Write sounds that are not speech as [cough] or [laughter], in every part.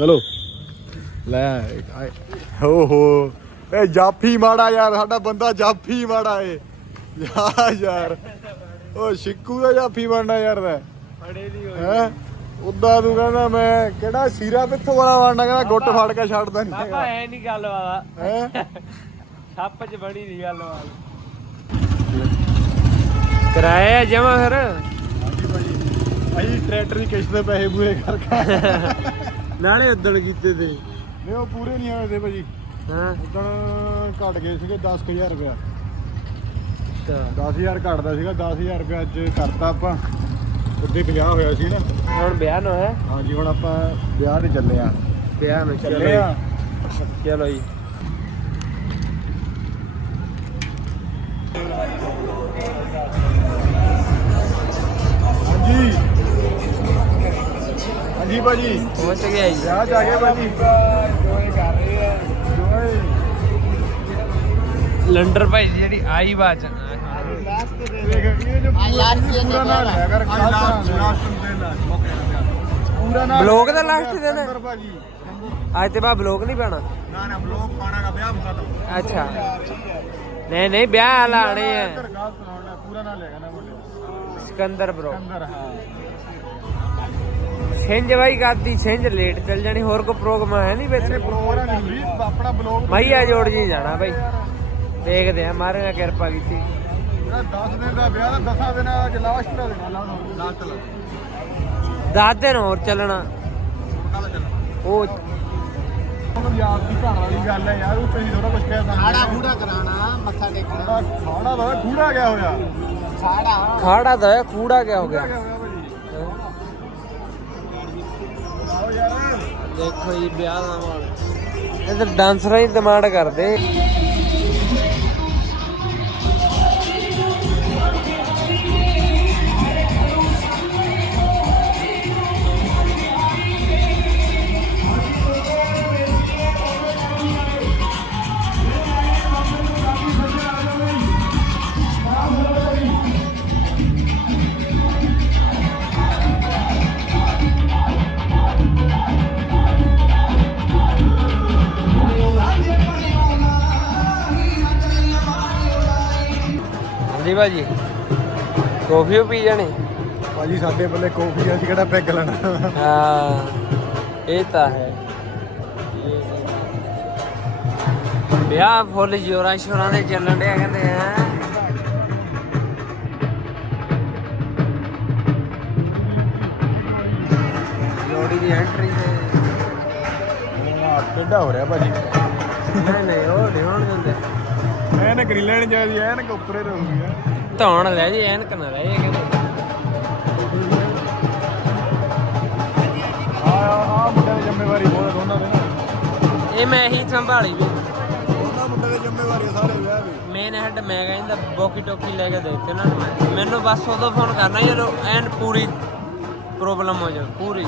ਚਲੋ। ਲੈ ਆਏ। ਹੋ ਹੋ। ਇਹ ਜਾਫੀ ਮਾੜਾ ਯਾਰ ਸਾਡਾ ਬੰਦਾ ਜਾਫੀ ਮਾੜਾ ਏ। ਯਾ ਯਾਰ। ਉਹ ਸ਼ਿੱਕੂ ਦਾ ਜਾਫੀ ਬਣਨਾ ਯਾਰ ਦਾ ਫੜੇ ਨਹੀਂ ਹੋਏ ਹੈ? ਉਦਾਂ ਤੂੰ ਕਹਿੰਦਾ ਮੈਂ ਕਿਹੜਾ ਸੀਰਾ ਪਿੱਥੋਂ ਵਾਲਾ ਬਣਨਾ ਕਹਿੰਦਾ ਗੁੱਟ ਫੜ ਕੇ ਛੱਡਦਾ ਨਹੀਂ ਪਾਪਾ ਐ ਨਹੀਂ ਗੱਲ ਵਾਲਾ। ਹੈ? ਸੱਪ 'ਚ ਬੜੀ ਨਹੀਂ ਗੱਲ ਵਾਲਾ। ਕਰਾਇਆ ਜਮਾ ਫਿਰ। ਅਸੀਂ ਟਰੈਕਟਰ ਦੀ ਕਿਸ਼ਤ ਦੇ ਪੈਸੇ ਪੂਰੇ ਕਰਕੇ [laughs] ਨਾਲੇ ਉਦਣ ਕੀਤੇ ਤੇ। ਨਹੀਂ ਉਹ ਪੂਰੇ ਨਹੀਂ ਹੋਏ ਤੇ ਭਾਜੀ। ਹਾਂ? ਉਦੋਂ ਘਟ ਗਏ ਸੀਗੇ 10000 ਰੁਪਇਆ। ਅੱਛਾ। 10000 ਘਟਦਾ ਸੀਗਾ 10000 ਰੁਪਇਆ ਅੱਜ ਕਰਤਾ ਆਪਾਂ। ਉੱਦੇ 50 ਹੋਇਆ ਸੀ ਨਾ। ਹੁਣ ਵਿਆਹ ਨਾ ਹੈ? ਹਾਂਜੀ ਹੁਣ ਆਪਾਂ ਵਿਆਹ ਤੇ ਚੱਲੇ ਆ। ਵਿਆਹ ਨੂੰ ਚੱਲੇ ਆ। ਚਲੋ ਜੀ। ਹਾਂਜੀ ਭਾਜੀ। ਪਹੁੰਚ ਗਿਆ ਜੀ। ਵਿਆਹ ਆ ਗਏ ਭਾਜੀ। ਜੋਏ ਕਰ ਰਹੇ ਆ ਜੋਏ ਲੰਡਰ ਭਾਈ ਦੀ ਜਿਹੜੀ ਆਈ ਬਾਚ ਦੇਖ ਇਹ ਜੋ ਪੂਰਾ ਨਾ ਲਿਆ ਕਰ ਲਾਸਟ ਲਾਸਟ ਦਿਨ ਪੂਰਾ ਨਾ ਬਲੌਗ ਦਾ ਹੈ? ਅੰਦਰ ਭਾਜੀ। ਅੱਜ ਤੇ ਬਾ ਬਲੌਗ ਨਹੀਂ ਪੈਣਾ। ਨਾ ਨਾ ਬਲੌਗ ਪਾਣਾ ਦਾ ਵਿਆਹ ਖਤਮ ਅੱਛਾ। ਨਹੀਂ ਨਹੀਂ ਵਿਆਹ ਲਾਣੇ ਆ। ਪੂਰਾ ਨਾ ਨਾ ਬੋਲੇ ਸਿਕੰਦਰ ਬ్రో ਅੰਦਰ ਹਾਂ। ਸਿੰਜ ਬਾਈ ਕਰਦੀ ਸਿੰਜ ਲੇਟ ਚੱਲ ਜਾਣੀ ਹੋਰ ਕੋ ਪ੍ਰੋਗਰਾਮ ਹੈ ਨਹੀਂ ਵਿੱਚ? ਪ੍ਰੋਗਰਾਮ ਜ਼ਰੂਰੀ ਆਪਣਾ ਬਲੌਗ ਮਈਆ ਜੋੜ ਜੀ ਜਾਣਾ ਬਾਈ। ਦੇਖਦੇ ਆ ਮਾਰੇ ਕਿਰਪਾ ਕੀਤੀ। ਜਿਹੜਾ 10 ਦਿਨ ਦਾ ਵਿਆਹ ਦਾ 10 ਦਿਨਾਂ ਦਾ ਅੱਜ ਲਾਸਟ ਦਾ ਲਾਸਟ ਦਾ ਦਸ ਦਿਨ ਹੋਰ ਚੱਲਣਾ। ਕੱਲ ਚੱਲਣਾ। ਉਹ ਯਾਦ ਦੀ ਘਰ ਵਾਲੀ ਗੱਲ ਹੈ ਯਾਰ ਉਹ ਤੁਸੀਂ ਥੋੜਾ ਕੁਝ ਕਹਿ ਸਕਦੇ ਖਾੜਾ ਖੂੜਾ ਕਰਾਣਾ ਮੱਥਾ ਟੇਕਣਾ। ਖਾੜਾ ਖਾੜਾ ਦਾ ਖੂੜਾ ਗਿਆ ਹੋਇਆ। ਖਾੜਾ। ਖਾੜਾ ਦਾ ਹੈ, ਕੂੜਾ ਕਿਆ ਹੋ ਖੂੜਾ ਗਿਆ ਦੇਖੋ ਜੀ ਵਿਆਹ ਦਾ ਮਾਹੌਲ। ਇਹ ਤਾਂ ਡਾਂਸਰਾਂ ਹੀ ਡਿਮਾਂਡ ਕਰਦੇ। ਹਾਂਜੀ ਭਾਜੀ। ਕੌਫੀ ਓ ਪੀ ਜਾਣੀ? ਭਾਜੀ ਸਾਡੇ ਬੱਲੇ ਕੋਫੀ ਆ, ਅਸੀਂ ਕਿਹੜਾ ਪੈਗ ਲੈਣਾ? ਹਾਂ ਇਹ ਤਾਂ ਹੈ। ਵਿਆਹ ਫੁੱਲ ਜੋਰਾਂ ਸ਼ੋਰਾਂ ਦੇ ਚੱਲਣ ਡਿਆ ਕਹਿੰਦੇ ਆ ਜੋੜੀ ਦੀ ਐਂਟਰੀ ਤੇ। ਹਾਂ ਟੇਡਾ ਹੋ ਰਿਹਾ ਭਾਜੀ। ਨਹੀਂ ਨਹੀਂ ਉਹ ਨਹੀਂ ਹੋਣ ਦਿੰਦੇ। ਐਨ ਗ੍ਰੀਨਲੈਂਡ ਜਾਦੀ ਐਨ ਉੱਪਰੇ ਰਹੂਗੀ ਆ ਧੌਣ ਲੈ ਜੀ ਐਨਕ ਨਾ ਲੈ ਇਹ ਕਹਿੰਦੇ ਆ ਮੁੰਡੇ ਦੀ ਜ਼ਿੰਮੇਵਾਰੀ ਬਹੁਤ ਦੋਨਾਂ ਦੇ। ਨਾ ਇਹ ਮੈਂ ਹੀ ਸੰਭਾਲੀ ਵੀ। ਦੋਨਾਂ ਮੁੰਡੇ ਦੀ ਜ਼ਿੰਮੇਵਾਰੀ ਆ ਸਾਰੇ ਵਿਆਹ ਦੀ। ਮੇਨ ਹੈਡ ਮੈਂ ਕਹਿੰਦਾ ਬੋਕੀ ਟੋਕੀ ਲੈ ਕੇ ਦੇ ਦਿੱਤੇ ਉਹਨਾਂ ਨੂੰ ਮੈਂ। ਮੈਨੂੰ ਬਸ ਉਦੋਂ ਫੋਨ ਕਰਨਾ ਜਦੋਂ ਐਨ ਪੂਰੀ ਪ੍ਰੋਬਲਮ ਹੋ ਜਾਵੇ ਪੂਰੀ।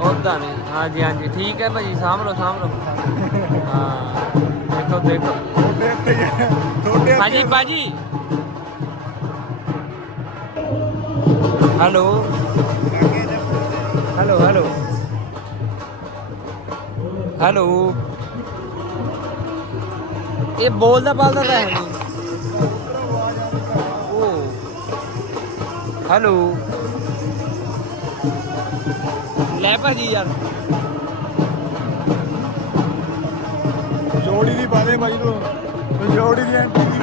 ਉਦਾਂ ਨਹੀਂ। ਹਾਂਜੀ ਹਾਂਜੀ ਠੀਕ ਹੈ ਭਾਜੀ ਸਾਂਭ ਲਓ ਸਾਂਭ ਲਓ। ਹਾਂ ਦੇਖੋ ਦੇਖੋ। ਇੱਥੇ ਭਾਜੀ ਭਾਜੀ। ਹੈਲੋ ਹੈਲੋ ਹੈਲੋ ਹੈਲੋ ਇਹ ਬੋਲਦਾ ਬੋਲਦਾ ਤਾਂ ਹੈ ਨਹੀਂ। ਉਹ ਹੈਲੋ ਲੈ ਭਾਜੀ ਯਾਰ। ਜੋੜੀ ਦੀ ਬਾਲੇ ਭਾਈ ਨੂੰ। ਜੋੜੀ ਦੀ ਐਂਟਰੀ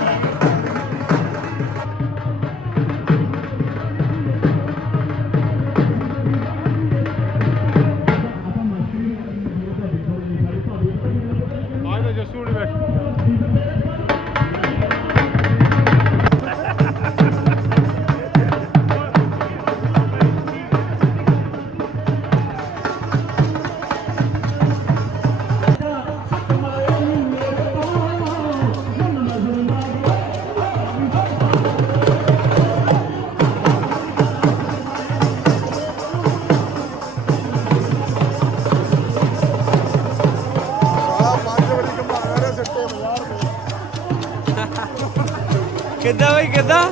ਕਿੱਦਾਂ ਬਾਈ ਕਿੱਦਾਂ?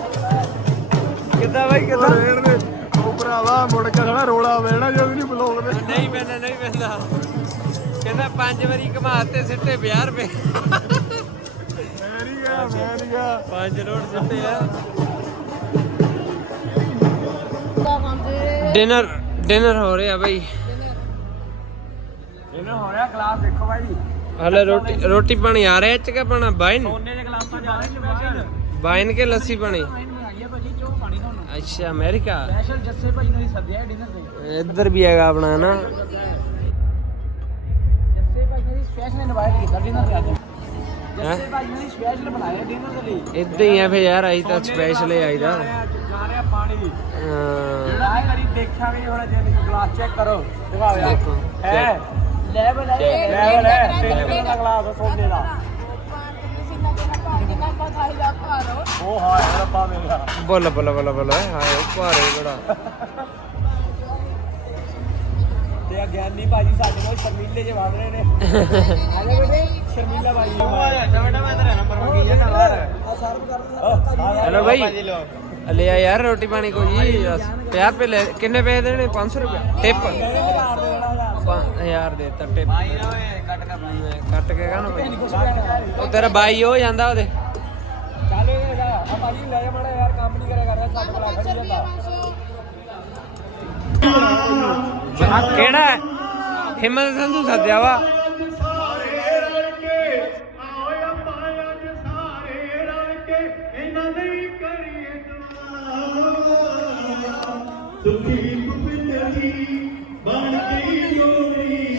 ਕਿੱਦਾਂ ਬਾਈ ਕਿੱਦਾਂ? ਰਹਿਣ ਦੇ। ਉਹ ਭਰਾਵਾ ਮੁੜ ਕੇ ਸਾਡਾ ਰੋਲਾ ਵੇਣਾ ਜੇ ਨਹੀਂ ਬਲੌਗ ਦੇ। ਨਹੀਂ ਪੈਂਦਾ ਨਹੀਂ ਪੈਂਦਾ। ਕਹਿੰਦਾ ਪੰਜ ਵਾਰੀ ਘਮਾਤੇ ਸਿੱਟੇ 50 ਰੁਪਏ। ਮੈਂ ਨਹੀਂ ਗਿਆ ਮੈਂ ਨਹੀਂ ਗਿਆ ਪੰਜ ਨੋਟ ਸਿੱਟੇ ਆ। ਡਿਨਰ ਡਿਨਰ ਹੋ ਰਿਹਾ ਬਈ। ਇਹਨੂੰ ਹੋ ਰਿਹਾ ਕਲਾਸ ਦੇਖੋ ਭਾਈ ਹਲੇ ਰੋਟੀ ਰੋਟੀ ਪਾਣੀ ਆ ਰਿਹਾ ਚ ਕਿ ਆਪਣਾ ਬਾਈਨ ਸੋਨੇ ਦੇ ਕਲਾਸਾਂ ਜਾ ਰਹੇ ਸਪੈਸ਼ਲ ਬਾਈਨ ਕੇ ਲੱਸੀ ਪਾਣੀ ਮੈਨੂੰ ਆਈ ਹੈ ਭਾਜੀ ਚੋ ਪਾਣੀ ਤੁਹਾਨੂੰ। ਅੱਛਾ ਅਮਰੀਕਾ ਸਪੈਸ਼ਲ ਜੱਸੇ ਭਾਈ ਨੂੰ ਹੀ ਸੱਦਿਆ ਡਿਨਰ ਤੇ। ਇੱਧਰ ਵੀ ਹੈਗਾ ਆਪਣਾ ਨਾ ਜੱਸੇ ਭਾਈ ਨੇ ਸਪੈਸ਼ਲ ਇਨਵਾਈਟ ਕੀਤਾ ਡਿਨਰ ਤੇ ਜੱਸੇ ਭਾਈ ਨੇ ਸਪੈਸ਼ਲ ਬਣਾਇਆ ਡਿਨਰ ਦੇ ਲਈ। ਇੱਦਾਂ ਹੀ ਆ ਫੇ ਯਾਰ ਆਈ ਤਾਂ ਸਪੈਸ਼ਲ ਹੀ ਆਈਦਾ ਜਾ ਰਿਹਾ ਪਾਣੀ ਹਾਂ। ਜਿਹੜਾ ਕਰੀ ਦੇਖਿਆ ਵੀ ਹੁਣ ਜੇ ਗਲਾਸ ਚੈੱਕ ਕਰੋ ਦਿਖਾਓ ਯਾਰ। ਦੇਖੋ, ਹੈ? ਲੈਵਲ ਹੈ ਲੈਵਲ ਹੈ ਤਿੰਨ ਕਿਲੋ ਦਾ ਗਲਾਸ ਸੋਨੇ ਦਾ। ਉਹ ਹਾਏ ਰੱਬਾ ਮੇਰਾ ਬੋਲ ਬੋਲ ਬੋਲ ਬੋਲ। ਹਾਏ ਉਹ ਭਾਰੇ ਬੜਾ। ਤੇ ਆ ਗਿਆਨੀ ਭਾਜੀ ਸਾਡੇ ਕੋਲ ਸ਼ਰਮੀਲੇ ਜੇ ਵੜ ਰਹੇ ਨੇ। [laughs] ਆ ਜਾ ਬੇਟੇ ਸ਼ਰਮੀਲਾ ਭਾਜੀ। ਉਹ ਆ ਜਾ ਬੇਟਾ ਮੈਂ ਤੇਰਾ ਨੰਬਰ ਮੰਗੀ ਜਾਂਦਾ ਬਾਹਰ। ਆ ਸਰਵ ਕਰ ਹੈਲੋ ਭਾਈ। ਲੈ ਆ ਯਾਰ ਰੋਟੀ ਪਾਣੀ ਕੋਈ। ਜੀ 50 ਰੁਪਏ ਲੈ ਕਿੰਨੇ ਪੈਸੇ ਦੇਣੇ? 500 ਰੁਪਏ ਟਿਪ। 1000 ਦੇ ਤਾ ਟਿਪ। ਭਾਈ ਨਾ ਕੱਟ ਕਰ। ਭਾਈ ਕੱਟ ਕੇ ਕਹਣਾ ਭਾਈ ਉਹ ਤੇਰਾ ਬਾਈ ਹੋ ਜਾਂਦਾ ਉਹਦੇ। ਆ ਭਾਜੀ ਲੈ ਜਾ ਮਾੜਾ ਯਾਰ ਕੰਮ ਨਹੀਂ ਕਰਿਆ ਕਰਦਾ ਸਾਡੇ ਕੋਲ ਖੜੀ ਜਾਂਦਾ। ਕਿਹੜਾ ਹੈ? ਹਿੰਮਤ ਸੰਧੂ ਸੱਦਿਆ ਵਾ।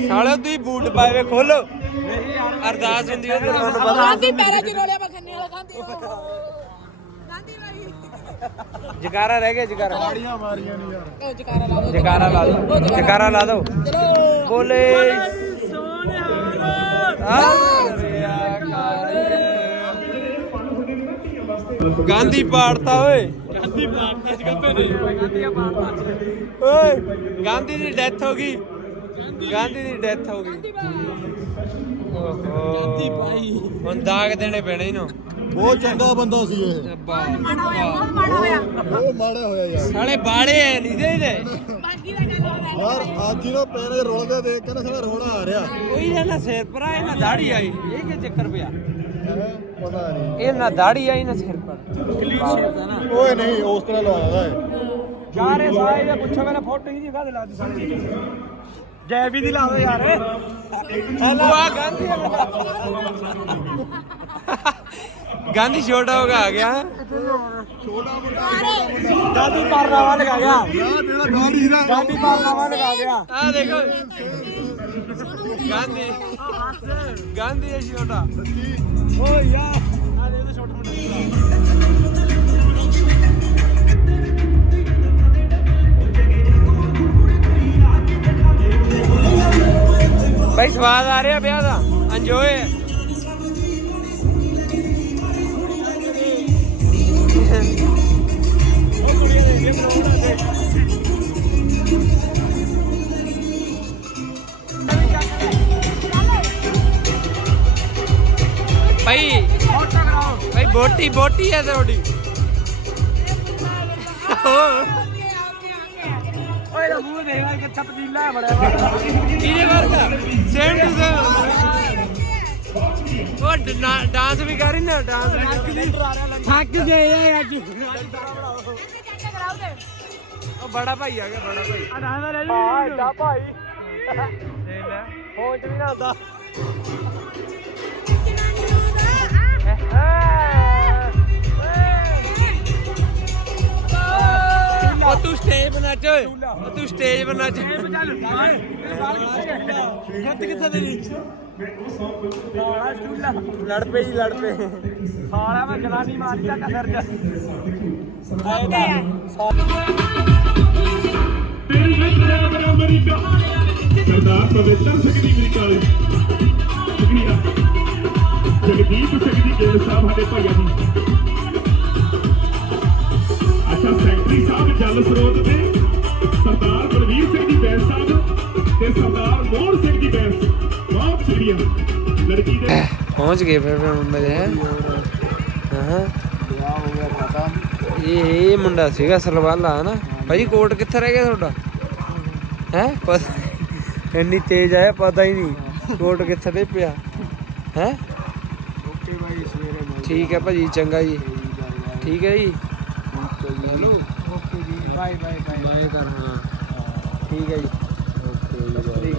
ਸਾਲੇ ਤੁਸੀਂ ਬੂਟ ਪਾਏ ਵੇ ਖੋਲੋ। ਅਰਦਾਸ ਹੁੰਦੀ ਉਹਦੇ ਨਾਲ ਪਤਾ। ਗਾਂਧੀ ਪੈਰਾਂ 'ਚ ਰੋਲਿਆ ਬਖੰਨੇ ਵਾਲਾ ਵਾਲੀ ਜਕਾਰਾ ਰਹਿ ਗਿਆ ਜਕਾਰਾ। ਮਾਰੀਆਂ ਮਾਰੀਆਂ ਨਹੀਂ ਯਾਰ। ਉਹ ਜਕਾਰਾ ਲਾ ਦੋ ਜਕਾਰਾ ਲਾ ਦੋ ਜਕਾਰਾ ਲਾ ਦੋ ਚਲੋ। ਬੋਲੇ। ਗਾਂਧੀ ਪਾੜਤਾ ਓਏ। ਗਾਂਧੀ ਪਾੜਤਾ ਜਗੱਪੇ ਨੇ ਓਏ ਗਾਂਧੀ ਦੀ ਡੈਥ ਹੋ ਗਈ। ਗਾਂਧੀ ਦੀ ਡੈਥ ਹੋ ਗਈ। ਗਾਂਧੀ ਭਾਈ ਹੁਣ ਦਾਗ ਦੇਣੇ ਪੈਣੇ ਇਹਨੂੰ। ਬਹੁਤ ਚੰਗਾ ਬੰਦਾ ਸੀ ਇਹ। ਉਹ ਮਾੜਾ ਹੋਇਆ ਯਾਰ। ਸਾਲੇ ਬਾੜੇ ਐ ਨਹੀਂ ਦੇ ਦੇ। ਬਾਕੀ ਦਾ ਗੱਲ ਹੋਇਆ ਯਾਰ ਅੱਜ ਹੀ ਨਾ ਪੈਰੇ ਰੋਲਦੇ ਦੇਖ ਕੇ ਨਾ ਸਾਡਾ ਰੋਣਾ ਆ ਰਿਹਾ। ਕੋਈ ਨਾ ਨਾ ਸਿਰ ਪਰ ਆਏ ਨਾ ਦਾੜੀ ਆਈ। ਇਹ ਕੀ ਚੱਕਰ ਪਿਆ? ਐਵੇਂ ਪਤਾ ਨਹੀਂ। ਇਹ ਨਾ ਦਾੜੀ ਆਈ ਨਾ ਸਿਰ ਪਰ। ਓਏ ਨਹੀਂ ਉਸ ਤਰ੍ਹਾਂ ਲਵਾਉਂਦਾ ਏ ਜਾ ਰਹੇ ਸਾਰੇ ਦਾ ਪੁੱਛੋ ਮੈਨੇ ਫੋਟੋ ਹੀ ਨਹੀਂ ਕਾਹਦੇ ਲਾਦੀ ਸਾਲੇ ਦੀ ਜੈ ਵੀ ਦੀ ਲਾ ਦੋ ਯਾਰ। ਵਾਹ ਗਾਂਧੀ ਗਾਂਧੀ ਛੋਟਾ ਹੋ ਗਿਆ ਆ ਗਿਆ। ਦਾਦੀ ਪਾਰਨਾਵਾ ਲਗਾ ਗਿਆ। ਗਾਂਧੀ ਦਾ ਦਾਦੀ ਪਾਰਨਾਵਾ ਲਗਾ ਗਿਆ। ਆ ਦੇਖੋ। ਗਾਂਧੀ। ਗਾਂਧੀ ਹੈ ਛੋਟਾ। ਓ ਯਾਰ। ਆ ਦੇ ਛੋਟਾ ਮੁੰਡਾ ਭਾਈ ਸਵਾਦ ਆ ਰਿਹਾ ਵਿਆਹ ਦਾ। ਇੰਜੋਏ ਭਾਈ ਭਾਈ ਬੋਟੀ ਬੋਟੀ ਹੈ ਤੁਹਾਡੀ। ਓਏ ਦਾ ਮੂੰਹ ਦੇਖ ਲੈ ਕਿੱਥਾ ਪਤੀਲਾ ਹੈ ਬੜਿਆ ਵਾ ਕਿਹਦੇ ਵਰਗਾ? Same to same. ਉਹ ਡਾਂਸ ਵੀ ਕਰੀ ਨਾ ਡਾਂਸ ਵੀ ਕਰੀ। ਥੱਕ ਗਏ ਆ ਅੱਜ। ਉਹ ਬੜਾ ਭਾਈ ਆ ਗਿਆ ਬੜਾ ਭਾਈ। ਆਦਾਂ ਲੈ ਹਾਂ ਐਡਾ ਭਾਈ। ਦੇਖ ਲੈ। ਫੋਨ ਚ ਵੀ ਨਾ ਆਉਂਦਾ। ਉਹ ਤੂੰ ਸਟੇਜ ਬਣਾ ਚ ਉਹ ਤੂੰ ਸਟੇਜ ਬਣਾ ਚ। ਹੱਥ ਕਿੱਥੇ ਤੇਰੀ ਸਾਲਾ ਚੂਲਾ ਲੜ ਪਈ ਜੀ, ਲੜ ਪਏ। ਸਾਲਾ ਮੈਂ ਜਨਾਨੀ ਮਾਰੀ ਦਾ ਕਸਰ ਚ। ਸਰਦਾਰ ਪਵਿੱਤਰ ਸਿੰਘ ਦੀ ਮੇਰੀ ਕਾਲੀ ਸ਼ੁਕਰੀਆ ਜਗਦੀਪ ਸਿੰਘ ਜੀ ਗਿੱਲ ਸਾਹਿਬ ਸਾਡੇ ਭਾਈਆਂ ਜੀ ਅੱਛਾ ਸੈਕਟਰੀ ਸਾਹਿਬ ਜਲ ਸਰੋਤ ਦੇ। ਲੜਕੀ ਦੇ ਪਹੁੰਚ ਗਏ ਫਿਰ ਫਿਰ ਮੇਰੇ ਹਾਂ? ਵਿਆਹ ਹੋ। ਗਿਆ ਖਤਮ ਇਹ ਇਹ ਮੁੰਡਾ ਸੀਗਾ ਸਲਵਾਲਾ ਹਨਾ ਭਾਜੀ ਕੋਟ ਕਿੱਥੇ ਰਹਿ ਗਿਆ ਤੁਹਾਡਾ? ਹੈ? ਪਤਾ ਇੰਨੀ ਤੇਜ਼ ਆਇਆ ਪਤਾ ਹੀ ਨਹੀਂ। ਕੋਟ ਕਿੱਥੇ ਦੇ ਪਿਆ ਹੈ? ਓਕੇ ਭਾਈ ਸਵੇਰੇ ਠੀਕ ਹੈ ਭਾਜੀ ਚੰਗਾ ਜੀ। ਠੀਕ ਹੈ ਜੀ। ਓਕੇ ਜੀ ਬਾਏ ਬਾਏ ਬਾਏ। ਬਾਏ ਕਰ ਹਾਂ। ਠੀਕ ਹੈ ਜੀ। ਓਕੇ ਜੀ